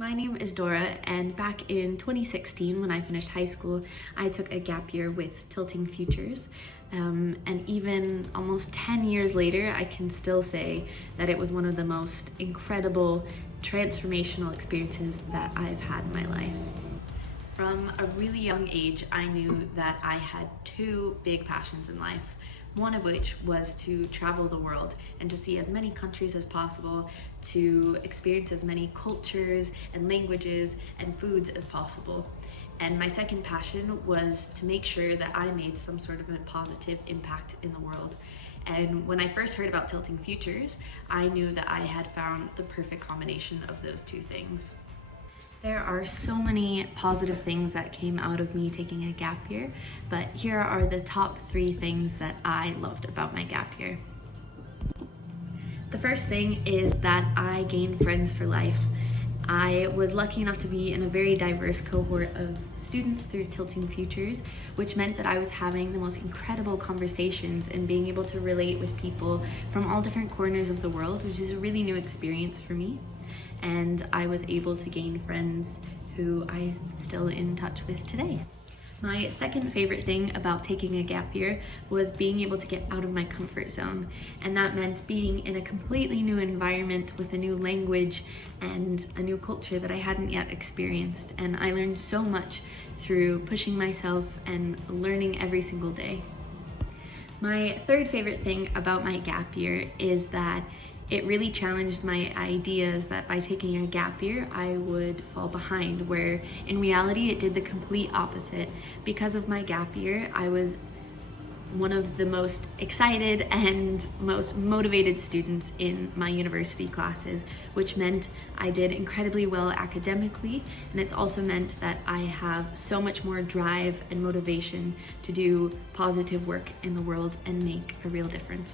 My name is Dora, and back in 2016 when I finished high school, I took a gap year with Tilting Futures. And even almost 10 years later, I can still say that it was one of the most incredible, transformational experiences that I've had in my life. From a really young age, I knew that I had two big passions in life, one of which was to travel the world and to see as many countries as possible, to experience as many cultures and languages and foods as possible. And my second passion was to make sure that I made some sort of a positive impact in the world. And when I first heard about Tilting Futures, I knew that I had found the perfect combination of those two things. There are so many positive things that came out of me taking a gap year, but here are the top 3 things that I loved about my gap year. The first thing is that I gained friends for life. I was lucky enough to be in a very diverse cohort of students through Tilting Futures, which meant that I was having the most incredible conversations and being able to relate with people from all different corners of the world, which is a really new experience for me. And I was able to gain friends who I'm still in touch with today. My second favorite thing about taking a gap year was being able to get out of my comfort zone. And that meant being in a completely new environment with a new language and a new culture that I hadn't yet experienced. And I learned so much through pushing myself and learning every single day. My third favorite thing about my gap year is that it really challenged my ideas that by taking a gap year, I would fall behind, where in reality, it did the complete opposite. Because of my gap year, I was one of the most excited and most motivated students in my university classes, which meant I did incredibly well academically, and it's also meant that I have so much more drive and motivation to do positive work in the world and make a real difference.